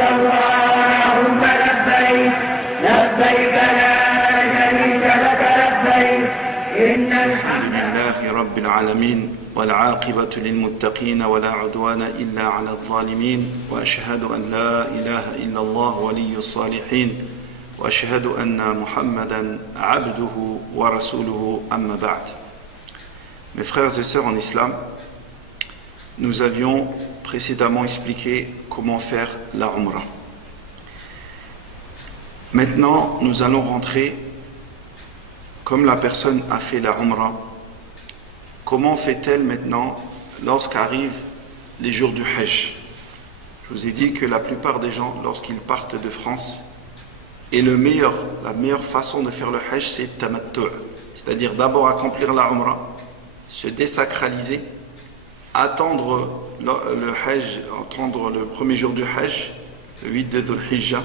اللهم لبيك لبيك لا شريك لك لبيك إن الحمد لله رب العالمين والعاقبة للمتقين ولا عدوان إلا على الظالمين وأشهد أن لا إله إلا الله ولي الصالحين وأشهد أن محمدا عبده ورسوله أما بعد. Mes frères et sœurs en islam, nous avions précédemment expliqué comment faire la Umrah. Maintenant, nous allons rentrer, comme la personne a fait la Umrah, comment fait-elle maintenant lorsqu'arrivent les jours du Hajj? Je vous ai dit que la plupart des gens, lorsqu'ils partent de France, et la meilleure façon de faire le Hajj, c'est tamattu', c'est-à-dire d'abord accomplir la Umrah, se désacraliser, attendre le Hajj, attendre le premier jour du Hajj, le 8 de Dhul Hijjah,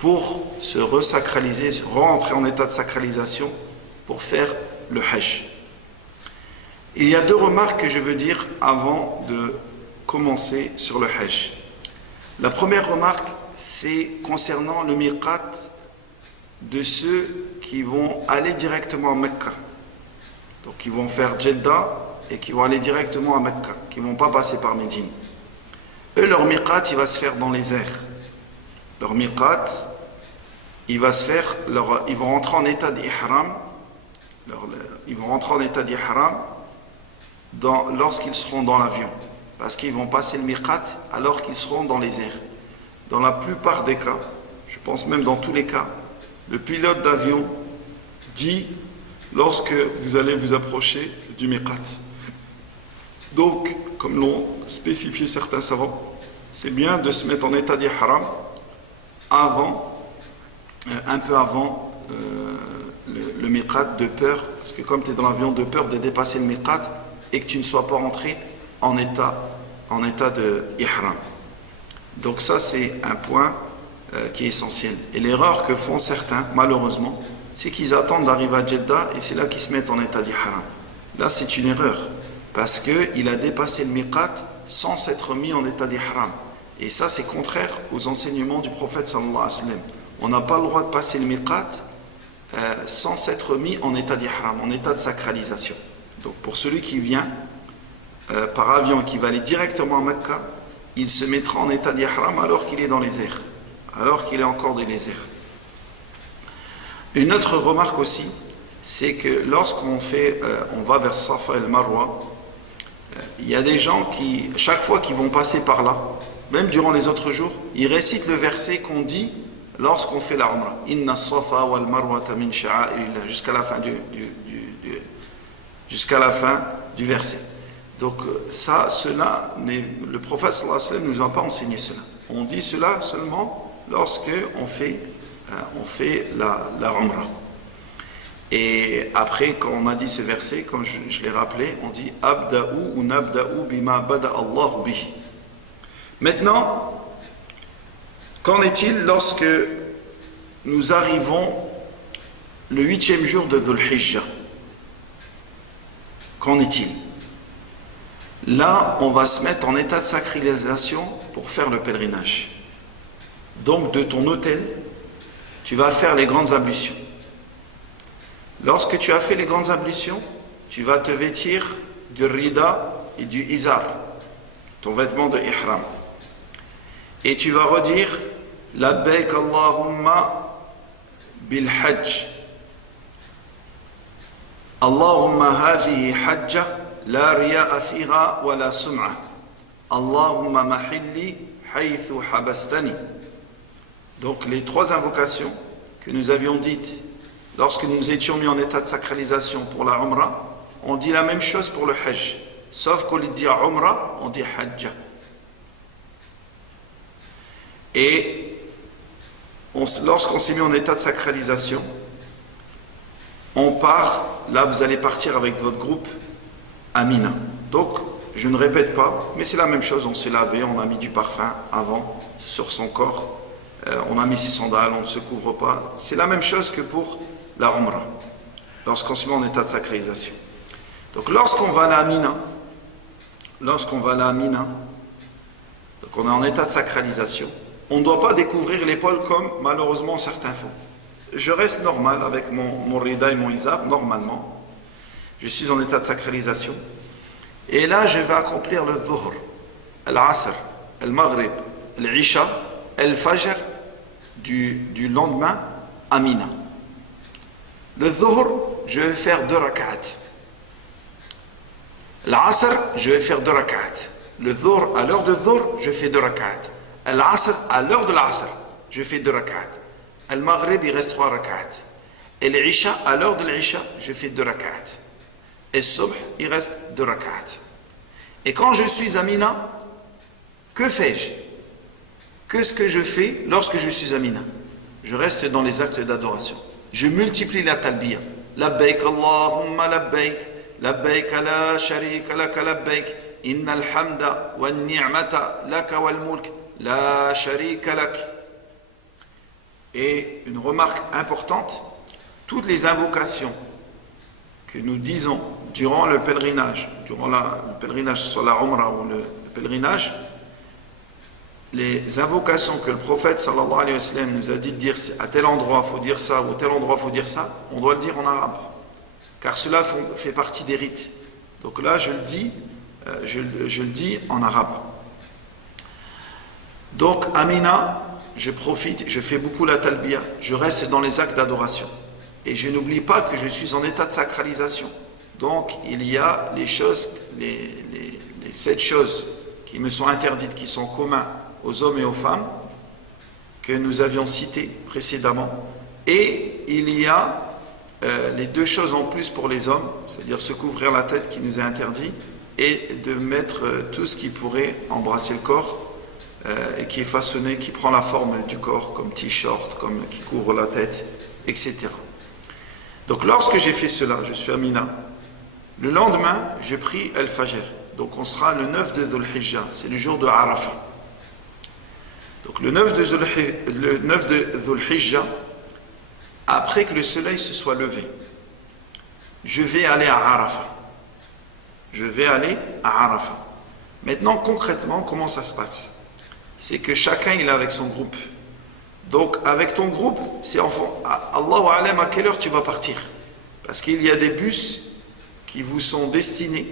pour se resacraliser, rentrer en état de sacralisation pour faire le Hajj. Il y a deux remarques que je veux dire avant de commencer sur le Hajj. La première remarque, c'est concernant le miqat de ceux qui vont aller directement à Mecca. Donc qui vont faire Jeddah et qui vont aller directement à Mecca, qui ne vont pas passer par Médine. Eux, leur miqat, il va se faire dans les airs. Leur miqat, il va se faire, ils vont rentrer en état d'ihram, lorsqu'ils seront dans l'avion, parce qu'ils vont passer le miqat alors qu'ils seront dans les airs. Dans la plupart des cas, je pense même dans tous les cas, le pilote d'avion dit lorsque vous allez vous approcher du miqat. Donc, comme l'ont spécifié certains savants, c'est bien de se mettre en état d'ihram un peu avant le miqat, de peur, parce que comme tu es dans l'avion, de peur de dépasser le miqat et que tu ne sois pas rentré en état de ihram. Donc ça, c'est un point qui est essentiel. Et l'erreur que font certains, malheureusement, c'est qu'ils attendent d'arriver à Jeddah et c'est là qu'ils se mettent en état d'ihram. Là, c'est une erreur, parce qu'il a dépassé le miqat sans s'être mis en état d'ihram. Et ça, c'est contraire aux enseignements du prophète sallallahu alayhi wa sallam. On n'a pas le droit de passer le miqat sans s'être mis en état d'ihram, en état de sacralisation. Donc pour celui qui vient par avion, qui va aller directement à Mecca, il se mettra en état d'ihram alors qu'il est dans les airs, alors qu'il est encore dans les airs. Une autre remarque aussi, c'est que lorsqu'on on va vers Safa et le Marwa, il y a des gens qui, chaque fois qu'ils vont passer par là, même durant les autres jours, ils récitent le verset qu'on dit lorsqu'on fait la Umrah. Inna Safa wal Marwata min sha'airillah, jusqu'à la fin du verset. Donc le prophète sallallahu alayhi wa sallam ne nous a pas enseigné cela. On dit cela seulement lorsque on fait la Umrah. Et après, quand on a dit ce verset, comme je l'ai rappelé, on dit Abda'u ou nabda'u bima bada Allahu bihi. Maintenant, qu'en est-il lorsque nous arrivons le 8e jour de Dhul Hijjah? Qu'en est-il? Là, on va se mettre en état de sacralisation pour faire le pèlerinage. Donc, de ton hôtel, tu vas faire les grandes ablutions. Lorsque tu as fait les grandes ablutions, tu vas te vêtir du rida et du izar, ton vêtement de ihram. Et tu vas redire Labbaik Allahumma bil hajj. Allahumma hadhihi hajja la riya'a fiha wa la sum'a. Allahumma mahilli haythu habastani. Donc les trois invocations que nous avions dites lorsque nous étions mis en état de sacralisation pour la Umrah, on dit la même chose pour le Hajj. Sauf qu'au lieu de dire Umrah, on dit Hajja. Et lorsqu'on s'est mis en état de sacralisation, on part, là vous allez partir avec votre groupe à Mina. Donc, je ne répète pas, mais c'est la même chose, on s'est lavé, on a mis du parfum avant sur son corps, on a mis ses sandales, on ne se couvre pas. C'est la même chose que pour la Umrah, lorsqu'on se met en état de sacralisation. Donc lorsqu'on va à Mina, donc on est en état de sacralisation, on ne doit pas découvrir l'épaule comme malheureusement certains font. Je reste normal avec mon rida et mon izar, normalement. Je suis en état de sacralisation. Et là, je vais accomplir le dhuhr, l'asr, le maghrib, l'isha, le fajr du lendemain à Mina. Le dhuhr, je vais faire 2 rak'at. L'asr, je vais faire 2 rak'at. Le dhuhr, à l'heure de dhuhr, je fais 2 rak'at. L'asr, à l'heure de l'asr, je fais 2 rak'at. Le maghrib, il reste 3 rak'at. Et l'isha, à l'heure de l'isha, je fais 2 rak'at. Et subh, il reste 2 rak'at. Et quand je suis à Mina, que fais-je? Qu'est-ce que je fais lorsque je suis à Mina? Je reste dans les actes d'adoration. Je multiplie la talbiya. Labbaik Allahumma labbaik. Labbaik la sharika laka labbaik. Innal hamda wa ni'mata laka wal mulk. La sharika lak. Et une remarque importante, toutes les invocations que nous disons durant le pèlerinage, le pèlerinage sur la Umrah ou le pèlerinage, les invocations que le prophète sallallahu alayhi wa sallam nous a dit de dire à tel endroit il faut dire ça ou à tel endroit il faut dire ça, on doit le dire en arabe, car cela fait partie des rites. Donc là je le dis en arabe. Donc à Mina, je profite, je fais beaucoup la talbiya, je reste dans les actes d'adoration et je n'oublie pas que je suis en état de sacralisation. Donc il y a les choses, les 7 choses qui me sont interdites, qui sont communs aux hommes et aux femmes, que nous avions citées précédemment, et il y a les 2 choses en plus pour les hommes, c'est-à-dire se couvrir la tête qui nous est interdit, et de mettre tout ce qui pourrait embrasser le corps, et qui est façonné, qui prend la forme du corps, comme t-shirt, comme qui couvre la tête, etc. Donc lorsque j'ai fait cela, je suis à Mina, le lendemain, j'ai pris Al-Fajr. Donc on sera le 9 de Dhul Hijjah, c'est le jour de Arafah. Donc le 9 de Dhul Hijjah, après que le soleil se soit levé, je vais aller à Arafah. Je vais aller à Arafah. Maintenant, concrètement, comment ça se passe? C'est que chacun il est avec son groupe. Donc avec ton groupe, c'est Allahu A'lam à quelle heure tu vas partir. Parce qu'il y a des bus qui vous sont destinés.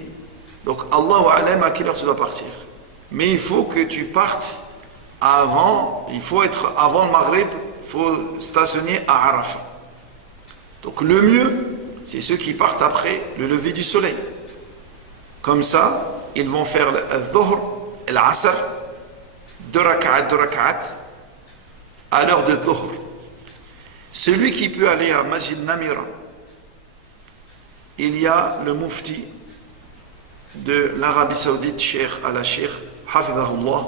Donc Allahu A'lam à quelle heure tu dois partir. Mais il faut que tu partes avant, il faut être avant le Maghrib, il faut stationner à Arafah. Donc le mieux, c'est ceux qui partent après le lever du soleil. Comme ça, ils vont faire le Dhuhr, l'Asr, 2 rak'at, à l'heure de Dhuhr. Celui qui peut aller à Masjid Namira, il y a le mufti de l'Arabie Saoudite, Cheikh Al-Ashir, Hafidahullah,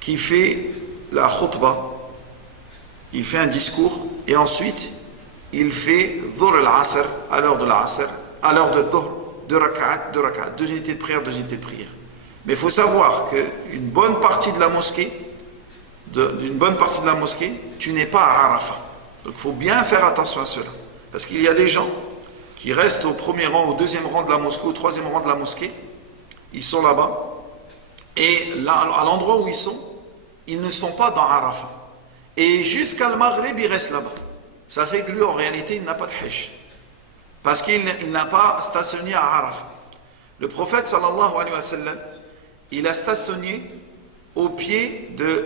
qui fait la khutbah, il fait un discours, et ensuite, il fait Dhuhr al-Asr, à l'heure de l'Asr, à l'heure de Dhuhr, 2 rak'at, 2 unités de prière, 2 unités de prière. Mais il faut savoir qu'une bonne partie de la mosquée, tu n'es pas à Arafah. Donc il faut bien faire attention à cela. Parce qu'il y a des gens qui restent au premier rang, au deuxième rang de la mosquée, au troisième rang de la mosquée. Ils sont là-bas. Et là, à l'endroit où ils sont, ils ne sont pas dans Arafah. Et jusqu'à le Maghrib, ils restent là-bas. Ça fait que lui, en réalité, il n'a pas de hajj. Parce qu'il n'a pas stationné à Arafah. Le prophète, sallallahu alayhi wa sallam, il a stationné au pied de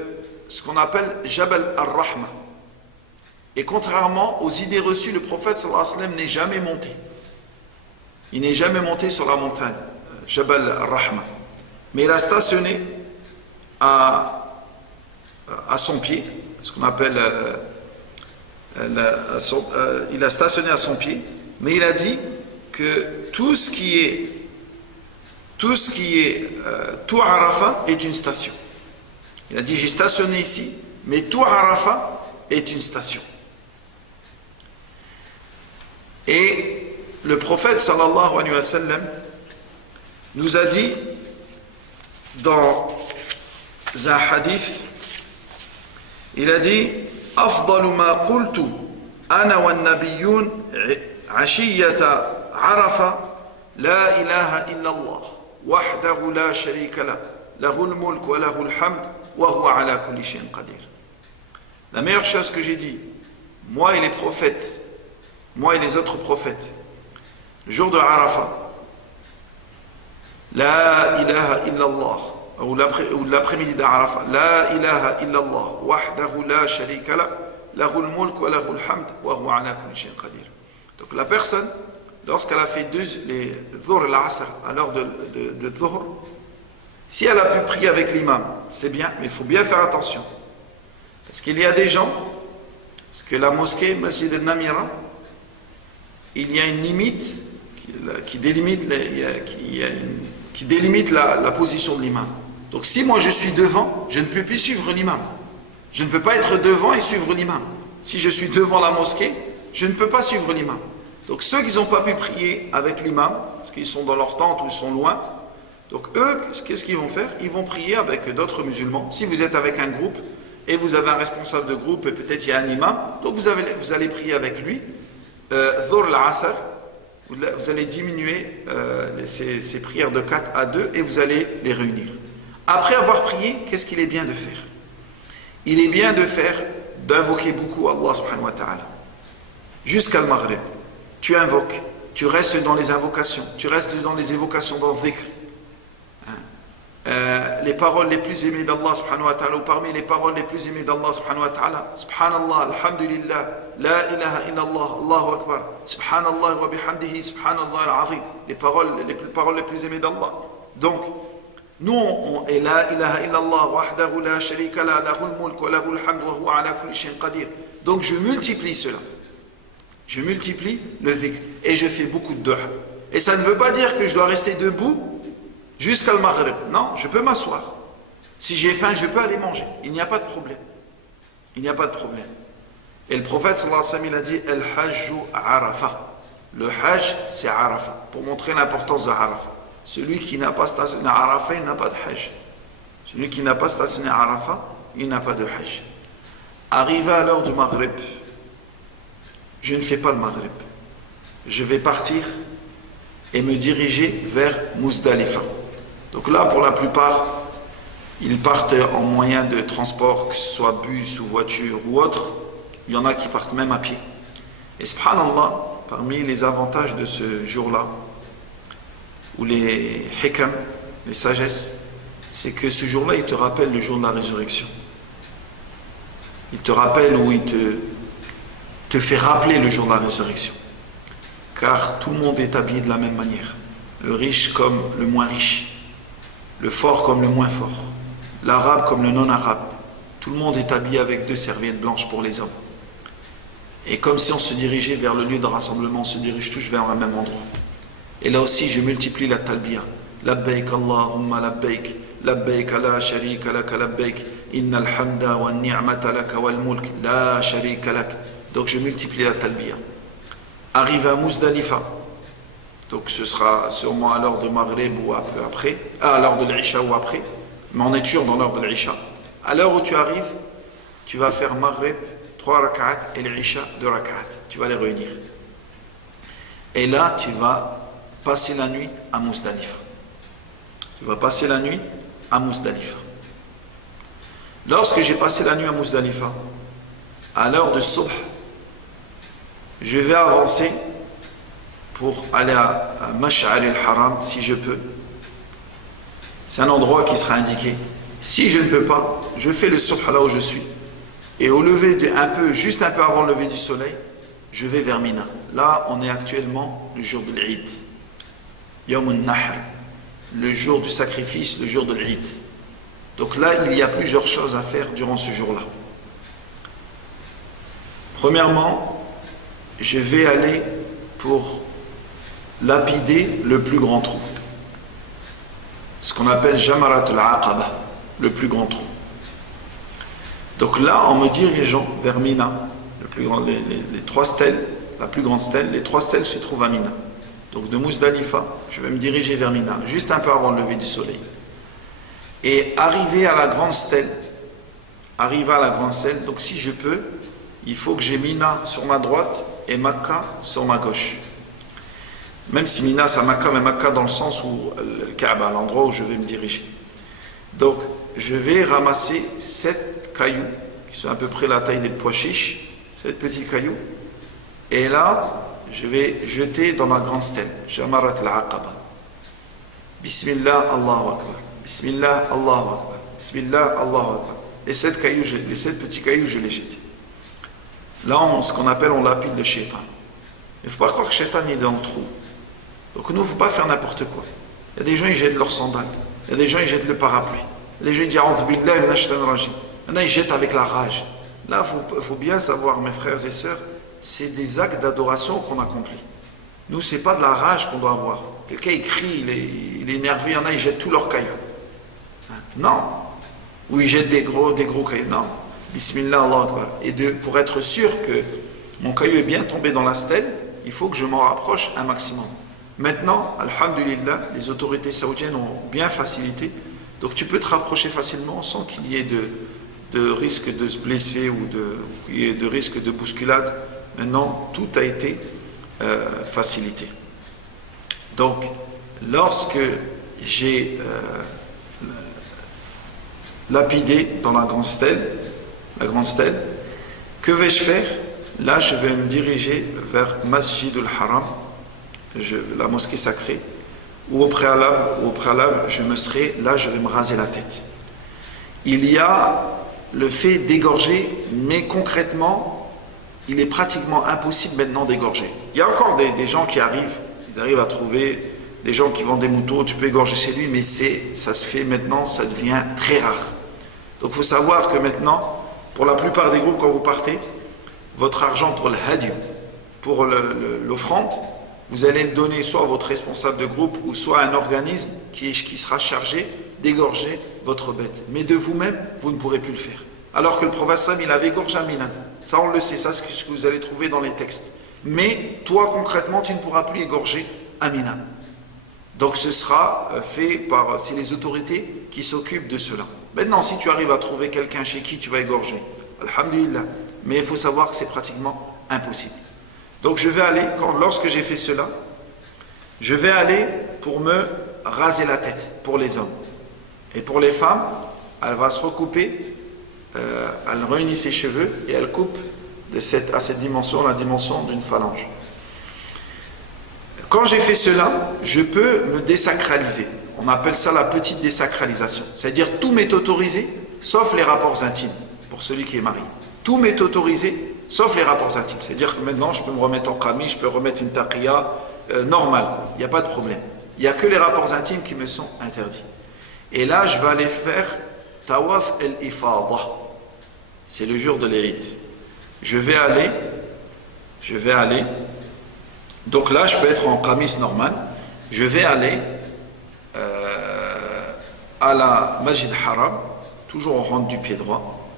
ce qu'on appelle Jabal al-Rahma. Et contrairement aux idées reçues, le prophète sallallahu alayhi wa sallam n'est jamais monté. Il n'est jamais monté sur la montagne, Jabal al-Rahma. Mais il a stationné à son pied, ce qu'on appelle... il a stationné à son pied, mais il a dit que tout Arafah est une station. Il a dit j'ai stationné ici, mais tout Arafah est une station. Et le prophète sallallahu alayhi wa sallam nous a dit dans un hadith, il a dit أفضل ما قلت أنا والنبيون عشية عرفة لا إله إلا الله وحده لا شريك له له الملك وله الحمد وهو على كل شيء قدير. La meilleure chose que j'ai dit, moi et les prophètes, moi et les autres prophètes, le jour de Arafat, La ilaha illallah, ou l'après-midi d'Arafat, La ilaha illallah, wahdahu la sharika la, lahul mulk wa lahul hamd, wa huwa ala kulli shay'in qadir. Donc la personne, lorsqu'elle a fait les dhuhr et l'asr à l'heure de dhuhr, si elle a pu prier avec l'imam, c'est bien, mais il faut bien faire attention. Parce qu'il y a des gens, parce que la mosquée, Masjid al-Namira, il y a une limite qui délimite, qui délimite la position de l'imam. Donc si moi je suis devant, je ne peux plus suivre l'imam. Je ne peux pas être devant et suivre l'imam. Si je suis devant la mosquée, je ne peux pas suivre l'imam. Donc ceux qui n'ont pas pu prier avec l'imam, parce qu'ils sont dans leur tente ou ils sont loin, donc eux, qu'est-ce qu'ils vont faire? Ils vont prier avec d'autres musulmans. Si vous êtes avec un groupe et vous avez un responsable de groupe et peut-être il y a un imam, donc vous allez prier avec lui. Dhuhr al-Asr, vous allez diminuer ces prières de 4 à 2 et vous allez les réunir. Après avoir prié, qu'est-ce qu'il est bien de faire? Il est bien de faire, d'invoquer beaucoup Allah subhanahu wa ta'ala. Jusqu'à le Maghrib. Tu invoques, tu restes dans les invocations, tu restes dans les évocations dans le dhikr. Les paroles les plus aimées d'Allah subhanahu wa ta'ala, ou parmi les paroles les plus aimées d'Allah subhanahu wa ta'ala, subhanallah, alhamdulillah, la ilaha illallah, Allahu akbar, subhanallah wa bihamdihi, subhanallah al-azim, les paroles les plus aimées d'Allah. Donc, nous on est la ilaha illallah, wahdahu la sharika la, lahul mulk wa lahul hamd wa huwa ala kulli shay'in qadir. Donc je multiplie cela. Je multiplie le dhikr et je fais beaucoup de dua. Et ça ne veut pas dire que je dois rester debout jusqu'à le Maghrib. Non, je peux m'asseoir. Si j'ai faim, je peux aller manger. Il n'y a pas de problème. Il n'y a pas de problème. Et le prophète sallallahu alayhi wa sallam, il a dit Al-Hajju Arafa. Le Hajj, c'est Arafa. Pour montrer l'importance de Arafa. Celui qui n'a pas stationné à Arafa, il n'a pas de Hajj. Celui qui n'a pas stationné à Arafa, il n'a pas de Hajj. Arrivé à l'heure du Maghrib, je ne fais pas le Maghrib. Je vais partir et me diriger vers Muzdalifa. Donc là, pour la plupart, ils partent en moyen de transport, que ce soit bus ou voiture ou autre. Il y en a qui partent même à pied. Et subhanallah, parmi les avantages de ce jour-là, ou les hikam, les sagesses, c'est que ce jour-là, il te rappelle le jour de la résurrection. Il te rappelle ou il te fait rappeler le jour de la résurrection. Car tout le monde est habillé de la même manière. Le riche comme le moins riche. Le fort comme le moins fort. L'arabe comme le non-arabe. Tout le monde est habillé avec 2 serviettes blanches pour les hommes. Et comme si on se dirigeait vers le lieu de rassemblement, on se dirige tous vers un même endroit. Et là aussi, je multiplie la talbiya. Labbaik Allahumma labbaik. Labbaik la sharika laka labbaik. Innal hamda wa ni'mata laka wal mulk. La sharika lak. Donc je multiplie la talbiya. Arrivé à Muzdalifa, donc ce sera sûrement à l'heure de Maghrib ou un peu après, à l'heure de l'Isha ou après, mais on est toujours dans l'heure de l'Isha. À l'heure où tu arrives, tu vas faire Maghrib 3 rak'at et l'Isha 2 rak'at. Tu vas les réunir. Et là, tu vas passer la nuit à Muzdalifa. Tu vas passer la nuit à Muzdalifa. Lorsque j'ai passé la nuit à Muzdalifa, à l'heure de Subh, je vais avancer pour aller à Mash'ar al-Haram si je peux. C'est un endroit qui sera indiqué. Si je ne peux pas, je fais le subh là où je suis. Et au lever juste un peu avant le lever du soleil, je vais vers Mina. Là, on est actuellement le jour de l'Eid. Yawm al-Nahr, le jour du sacrifice, le jour de l'Eid. Donc là, il y a plusieurs choses à faire durant ce jour-là. Premièrement, je vais aller pour lapider le plus grand trou. Ce qu'on appelle Jamarat al-Aqaba, le plus grand trou. Donc là, en me dirigeant vers Mina, les 3 stèles, la plus grande stèle, les 3 stèles se trouvent à Mina. Donc de Muzdalifa, je vais me diriger vers Mina, juste un peu avant le lever du soleil. Et arriver à la grande stèle, donc si je peux, il faut que j'ai Mina sur ma droite et Makka sur ma gauche. Même si Mina c'est Makka, mais Makka dans le sens où le Kaaba, l'endroit où je vais me diriger. Donc je vais ramasser 7 cailloux qui sont à peu près la taille des pois chiches, 7 petits cailloux. Et là, je vais jeter dans la grande stèle. Jamarat al-Aqaba. Bismillah, Allahu Akbar. Bismillah, Allahu Akbar. Bismillah, Allahu Akbar. Les 7 petits cailloux, je les jette. Là, ce qu'on appelle, on lapide le shaitan. Il ne faut pas croire que le shaitan est dans le trou. Donc nous, il ne faut pas faire n'importe quoi. Il y a des gens, ils jettent leurs sandales. Il y a des gens, ils jettent le parapluie. Il y a des gens, ils disent A'udhu billahi minash shaitanir rajim. Il y en a, ils jettent avec la rage. Là, il faut bien savoir, mes frères et sœurs, c'est des actes d'adoration qu'on accomplit. Nous, ce n'est pas de la rage qu'on doit avoir. Quelqu'un, il crie, il est énervé, il y en a, ils jettent tous leurs cailloux. Non. Ou ils jettent des gros cailloux. Non. Bismillah, Allahu Akbar. Et pour être sûr que mon caillou est bien tombé dans la stèle, il faut que je m'en rapproche un maximum. Maintenant, alhamdulillah, les autorités saoudiennes ont bien facilité. Donc tu peux te rapprocher facilement sans qu'il y ait de risque de se blesser ou qu'il y ait de risque de bousculade. Maintenant, tout a été facilité. Donc, lorsque j'ai lapidé dans la grande stèle, que vais-je faire? Là, je vais me diriger vers Masjid al-Haram, la mosquée sacrée, ou au préalable, je vais me raser la tête. Il y a le fait d'égorger, mais concrètement, il est pratiquement impossible maintenant d'égorger. Il y a encore des gens qui arrivent, ils arrivent à trouver des gens qui vendent des moutons, tu peux égorger chez lui, mais ça se fait maintenant, ça devient très rare. Donc il faut savoir que maintenant, pour la plupart des groupes, quand vous partez, votre argent pour le hadiyu, pour l'offrande, vous allez le donner soit à votre responsable de groupe ou soit à un organisme qui sera chargé d'égorger votre bête. Mais de vous-même, vous ne pourrez plus le faire. Alors que le prophète Sam, il avait égorgé à Mina. Ça, on le sait, ça c'est ce que vous allez trouver dans les textes. Mais toi, concrètement, tu ne pourras plus égorger à Mina. Donc ce sera fait c'est les autorités qui s'occupent de cela. Maintenant, si tu arrives à trouver quelqu'un chez qui tu vas égorger, alhamdulillah, mais il faut savoir que c'est pratiquement impossible. Donc je vais aller, lorsque j'ai fait cela, je vais aller pour me raser la tête, pour les hommes. Et pour les femmes, elle va se recouper, elle réunit ses cheveux et elle coupe à cette dimension, la dimension d'une phalange. Quand j'ai fait cela, je peux me désacraliser. On appelle ça la petite désacralisation. C'est-à-dire tout m'est autorisé, sauf les rapports intimes, pour celui qui est marié. Tout m'est autorisé, sauf les rapports intimes. C'est-à-dire que maintenant, je peux me remettre en qamis, je peux remettre une taqiya normale. Il n'y a pas de problème. Il n'y a que les rapports intimes qui me sont interdits. Et là, je vais aller faire tawaf al-ifada. C'est le jour de l'Eid. Je vais aller. Donc là, je peux être en qamis normal. Je vais aller à la Masjid Haram, toujours on rentre du pied droit.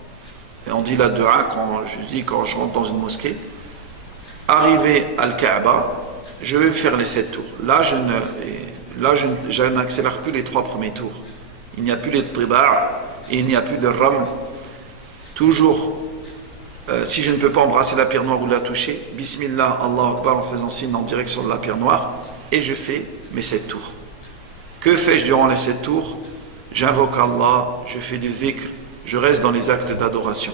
Et on dit la dua quand je rentre dans une mosquée. Arrivé à Al-Kaaba, je vais faire les 7 tours. Là, je n'accélère plus les 3 premiers tours. Il n'y a plus les triba' et il n'y a plus de ram. Toujours, si je ne peux pas embrasser la pierre noire ou la toucher, Bismillah, Allahu Akbar en faisant signe en direction de la pierre noire, et je fais mes 7 tours. Que fais-je durant les 7 tours? J'invoque Allah, je fais du dhikr, je reste dans les actes d'adoration.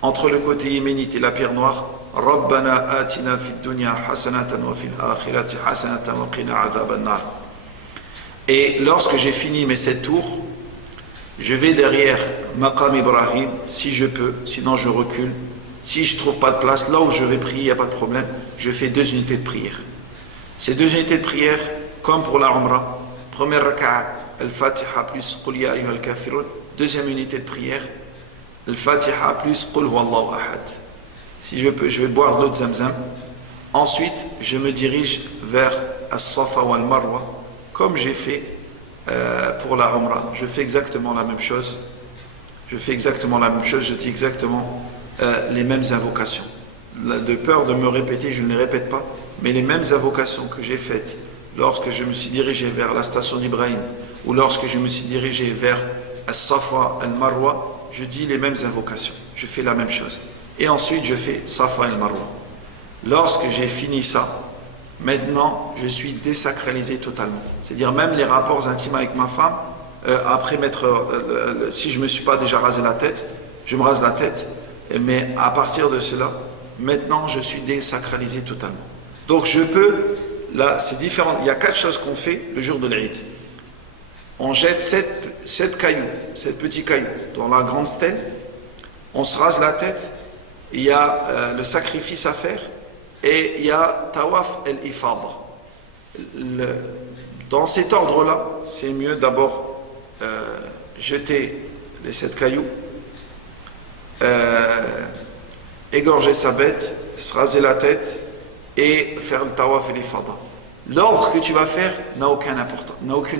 Entre le côté yéménite et la pierre noire, Rabbana atina fid dunya hasanatan wa fil akhirati hasanatan wa qina adhaban nar. Et lorsque j'ai fini mes 7 tours, je vais derrière Maqam Ibrahim, si je peux, sinon je recule. Si je ne trouve pas de place, là où je vais prier, il n'y a pas de problème, je fais 2 unités de prière. Ces 2 unités de prière, comme pour la Umrah, première raka'a, Al-Fatiha plus Qul ya ayyuhal kafirun, deuxième unité de prière, Al-Fatiha plus Qul huwallahu ahad. Si je peux, je vais boire l'eau de Zamzam. Ensuite, je me dirige vers As-Safa wal Marwa, comme j'ai fait pour la Umrah. Je fais exactement la même chose. Je dis exactement les mêmes invocations. De peur de me répéter, je ne les répète pas, mais les mêmes invocations que j'ai faites lorsque je me suis dirigé vers la station d'Ibrahim ou lorsque je me suis dirigé vers As-Safa al-Marwa, je dis les mêmes invocations. Je fais la même chose. Et ensuite, je fais Safa al-Marwa. Lorsque j'ai fini ça, maintenant, je suis désacralisé totalement. C'est-à-dire même les rapports intimes avec ma femme, après si je ne me suis pas déjà rasé la tête, je me rase la tête. Mais à partir de cela, maintenant je suis désacralisé totalement. Donc je peux, là c'est différent, il y a 4 choses qu'on fait le jour de l'Eid. On jette 7 cailloux, 7 petits cailloux dans la grande stèle, on se rase la tête, il y a le sacrifice à faire et il y a Tawaf el-Ifada. Dans cet ordre-là, c'est mieux d'abord jeter les 7 cailloux, égorger sa bête, se raser la tête et faire le Tawaf el-Ifada. L'ordre que tu vas faire n'a aucune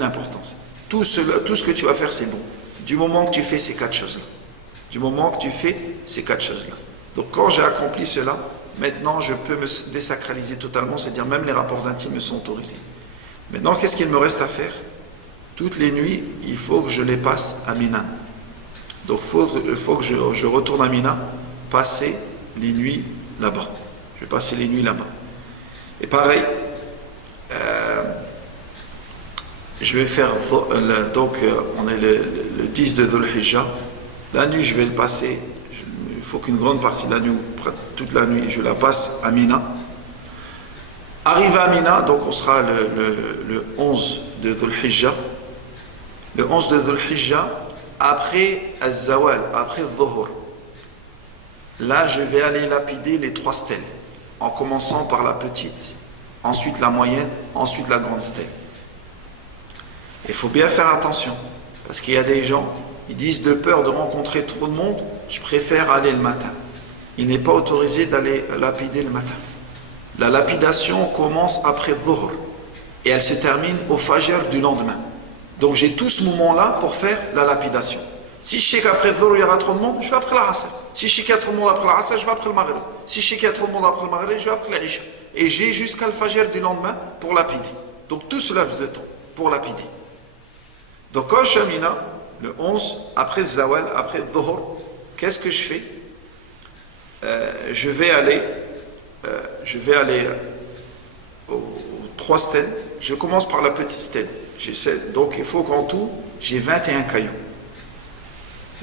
importance. Tout ce que tu vas faire, c'est bon. Du moment que tu fais ces 4 choses-là. Donc quand j'ai accompli cela, maintenant je peux me désacraliser totalement, c'est-à-dire même les rapports intimes me sont autorisés. Maintenant, qu'est-ce qu'il me reste à faire? Toutes les nuits, il faut que je les passe à Mina. Donc il faut que je retourne à Mina, passer les nuits là-bas. Je vais passer les nuits là-bas. Et pareil, je vais faire, donc on est le 10 de Dhul Hijjah. La nuit, je vais le passer, il faut qu'une grande partie de la nuit, toute la nuit, je la passe à Mina. Arrivé à Mina, donc on sera le 11 de Dhul Hijjah. Le 11 de Dhul Hijjah, après Al-Zawal, après Dhuhr. Là, je vais aller lapider les 3 stèles, en commençant par la petite, ensuite la moyenne, ensuite la grande stèle. Il faut bien faire attention, parce qu'il y a des gens, ils disent de peur de rencontrer trop de monde, je préfère aller le matin. Il n'est pas autorisé d'aller lapider le matin. La lapidation commence après Dhuhr et elle se termine au Fajr du lendemain. Donc j'ai tout ce moment-là pour faire la lapidation. Si je sais qu'après Dhuhr il y aura trop de monde, je vais après la Asr. Si je sais qu'il y a trop de monde après la Asr, je vais après le Maghrib. Si je sais qu'il y a trop de monde après le Maghrib, je vais après l'Isha. Et j'ai jusqu'à le Fajr du lendemain pour lapider. Donc tout ce laps de temps pour lapider. Donc quand je suis à Mina, le 11, après Zawal, après Dhuhr, qu'est-ce que je fais? Je vais aller aux 3 stèles. Je commence par la petite stèle. Donc il faut qu'en tout, j'ai 21 cailloux.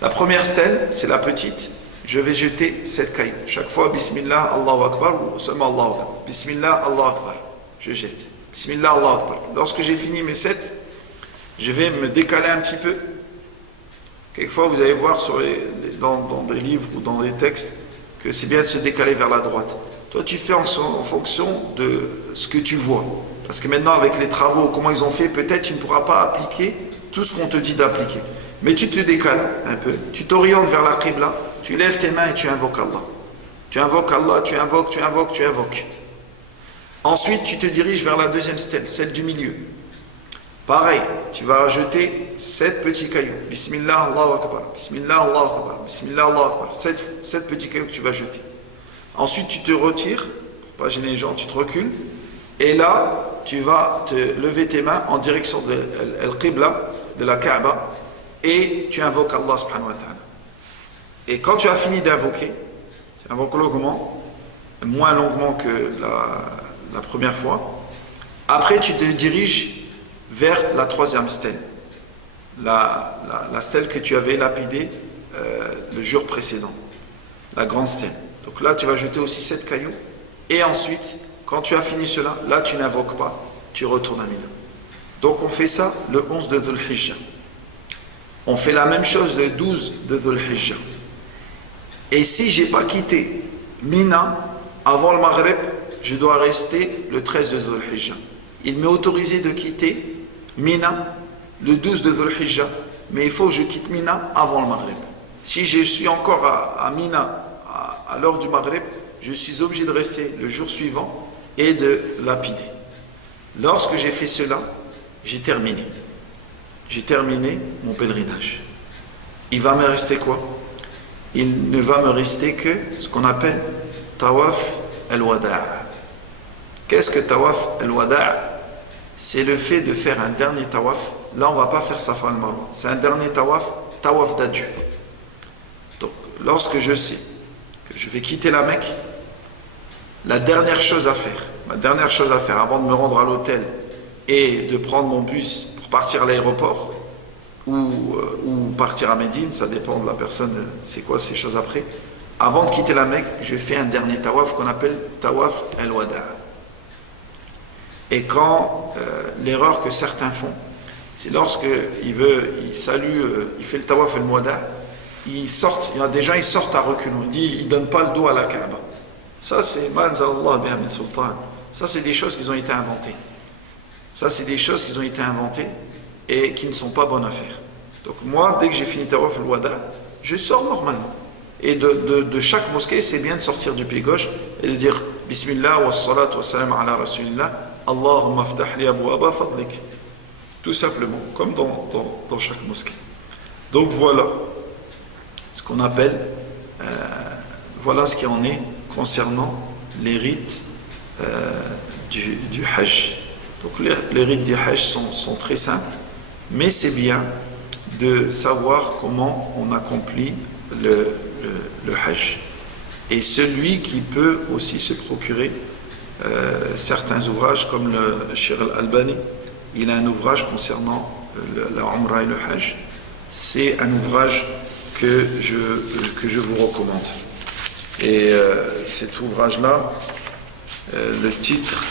La première stèle, c'est la petite. Je vais jeter 7 cailloux. Chaque fois, Bismillah, Allahu Akbar, ou seulement Allahu Akbar. Bismillah, Allahu Akbar. Je jette. Bismillah, Allahu Akbar. Lorsque j'ai fini mes 7, je vais me décaler un petit peu. Quelquefois, vous allez voir dans des livres ou dans des textes que c'est bien de se décaler vers la droite. Toi, tu fais en fonction de ce que tu vois. Parce que maintenant, avec les travaux, comment ils ont fait, peut-être tu ne pourras pas appliquer tout ce qu'on te dit d'appliquer. Mais tu te décales un peu, tu t'orientes vers la Qibla, tu lèves tes mains et tu invoques Allah. Tu invoques Allah, tu invoques. Ensuite, tu te diriges vers la deuxième stèle, celle du milieu. Pareil, tu vas jeter 7 petits cailloux. Bismillah, Allahu Akbar. Bismillah, Allahu Akbar. Bismillah, Allahu Akbar. 7 petits cailloux que tu vas jeter. Ensuite, tu te retires, pour pas gêner les gens, tu te recules. Et là, tu vas te lever tes mains en direction de Al-Qibla, de la Kaaba, et tu invoques Allah subhanahu wa ta'ala. Et quand tu as fini d'invoquer, tu invoques longuement, moins longuement que la première fois. Après, tu te diriges vers la 3e stèle, la stèle que tu avais lapidée le jour précédent, la grande stèle. Donc là, tu vas jeter aussi 7 cailloux. Et ensuite, quand tu as fini cela, là, tu n'invoques pas, tu retournes à Mina. Donc on fait ça le 11 de Dhul Hijjah. On fait la même chose le 12 de Dhul Hijjah. Et si je n'ai pas quitté Mina avant le Maghrib, je dois rester le 13 de Dhul Hijjah. Il m'est autorisé de quitter Mina le 12 de Dhul Hijjah, mais il faut que je quitte Mina avant le Maghrib. Si je suis encore à Mina à l'heure du Maghrib, je suis obligé de rester le jour suivant et de lapider. Lorsque j'ai fait cela, j'ai terminé. J'ai terminé mon pèlerinage. Il va me rester quoi? Il ne va me rester que ce qu'on appelle Tawaf al-Wada'. Qu'est-ce que Tawaf al-Wada'? C'est le fait de faire un dernier tawaf. Là, on ne va pas faire Safa al-Marwa. C'est un dernier tawaf d'adieu. Donc, lorsque je sais que je vais quitter la Mecque, ma dernière chose à faire avant de me rendre à l'hôtel et de prendre mon bus pour partir à l'aéroport ou partir à Médine, ça dépend de la personne, c'est quoi ces choses après. avant de quitter la Mecque, je fais un dernier tawaf qu'on appelle tawaf al-wada'. Et quand l'erreur que certains font, c'est lorsque il salue, il fait le tawaf al-wada', il y a des gens, ils sortent à reculons, ils ne donnent pas le dos à la Kaaba. Ça c'est manzallah biha min sultan. Ça c'est des choses qui ont été inventées. Ça c'est des choses qui ont été inventées et qui ne sont pas bonnes à faire. Donc moi, dès que j'ai fini tawaf al-wada', je sors normalement. Et de chaque mosquée, c'est bien de sortir du pied gauche et de dire Bismillah wa salatu wa salam ala rasulillah, Allahumma aftah li abwaba fadlik. Tout simplement, comme dans chaque mosquée. Donc voilà ce qu'on appelle, voilà ce qui en est concernant les rites du Hajj. Donc les rites du Hajj sont très simples, mais c'est bien de savoir comment on accomplit le Hajj. Et celui qui peut aussi se procurer certains ouvrages, comme le Cheikh Al-Albani, il a un ouvrage concernant la Umrah et le Hajj. C'est un ouvrage que je vous recommande. Et cet ouvrage-là, le titre,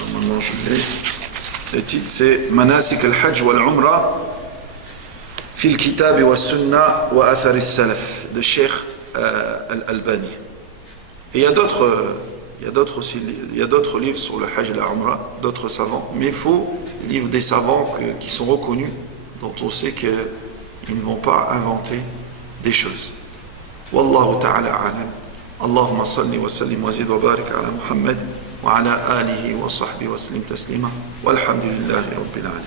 normalement je l'ai, le titre c'est Manasik al-Hajj wal-Umrah fi al-Kitab wa Sunnah wa Athar al-Salaf de Cheikh Al-Albani. Et il y a d'autres livres sur le Hajj et la Umrah, d'autres savants, mais il faut livres des savants qui sont reconnus, dont on sait qu'ils ne vont pas inventer des choses. Wallahu ta'ala a'lam. Allahumma salli wa sallim wa zid wa barik ala Muhammad wa ala alihi wa sahbihi wa sallim taslima walhamdulillahi rabbil alamin.